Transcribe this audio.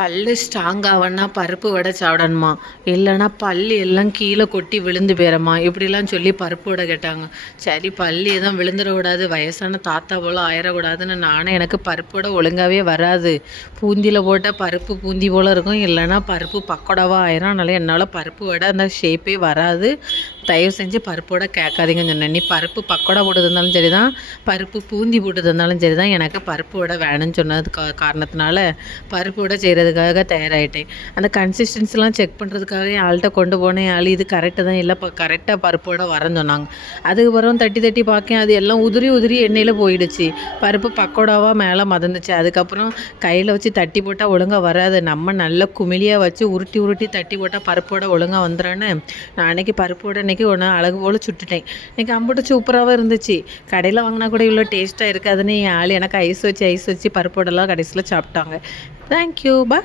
பல்லு ஸ்ட்ராங் ஆகணும்னா பருப்பு வடை சாப்பிடணுமா, இல்லைன்னா பல்லு எல்லாம் கீழே கொட்டி விழுந்து போயிடுமா, இப்படிலாம் சொல்லி பருப்பு வடை கேட்டாங்க. சரி, பல்லு எதுவும் விழுந்துடக்கூடாது, வயசான தாத்தா போல் ஆயிடக்கூடாதுன்னு நானும், எனக்கு பருப்பு வடை ஒழுங்காகவே வராது. பூந்தியில் போட்டால் பருப்பு பூந்தி போல் இருக்கும், இல்லைன்னா பருப்பு பக்கோடாவாக ஆயிரும். அதனால் என்னால் பருப்பு வடை அந்த ஷேப்பே வராது. தயவு செஞ்சு பருப்பு வடை கேட்காதீங்கன்னு சொன்னேன். நீ பருப்பு பக்கோடா போட்டு தந்தாலும் சரி தான், பருப்பு பூந்தி போட்டு தந்தாலும் சரி தான், எனக்கு பருப்பு வடை வேணும்னு சொன்னது காரணத்தினால பருப்பு வடை செய்கிறதுக்காக தயாராகிட்டேன். அந்த கன்சிஸ்டன்சிலாம் செக் பண்ணுறதுக்காக என் ஆள்கிட்ட கொண்டு போனேன். ஆள் இது கரெக்டு தான், இல்லை கரெக்டாக பருப்பு வடை வரேன்னு சொன்னாங்க. அதுக்கப்புறம் தட்டி தட்டி பார்க்கேன், அது எல்லாம் உதிரி உதிரி எண்ணெயில் போயிடுச்சு. பருப்பு பக்கோடாவாக மேலே மதந்துச்சு. அதுக்கப்புறம் கையில் வச்சு தட்டி போட்டால் ஒழுங்காக வராது. நம்ம நல்ல குமிழியாக வச்சு உருட்டி உருட்டி தட்டி போட்டால் பருப்பு வடை ஒழுங்காக வந்துடுறேன்னு நான் அன்றைக்கி பருப்பு வடை இன்றைக்கி ஒன்று அழகு போல் சுட்டுட்டேன். இன்றைக்கி அம்புட்டு சூப்பராகவும் இருந்துச்சு. கடையில் வாங்கினா கூட இவ்வளோ டேஸ்ட்டாக இருக்காதுன்னு என் ஆள் எனக்கு ஐஸ் வச்சு பருப்பு வடைலாம் கடைசியில் சாப்பிட்டாங்க. தேங்க்யூ, பாய்.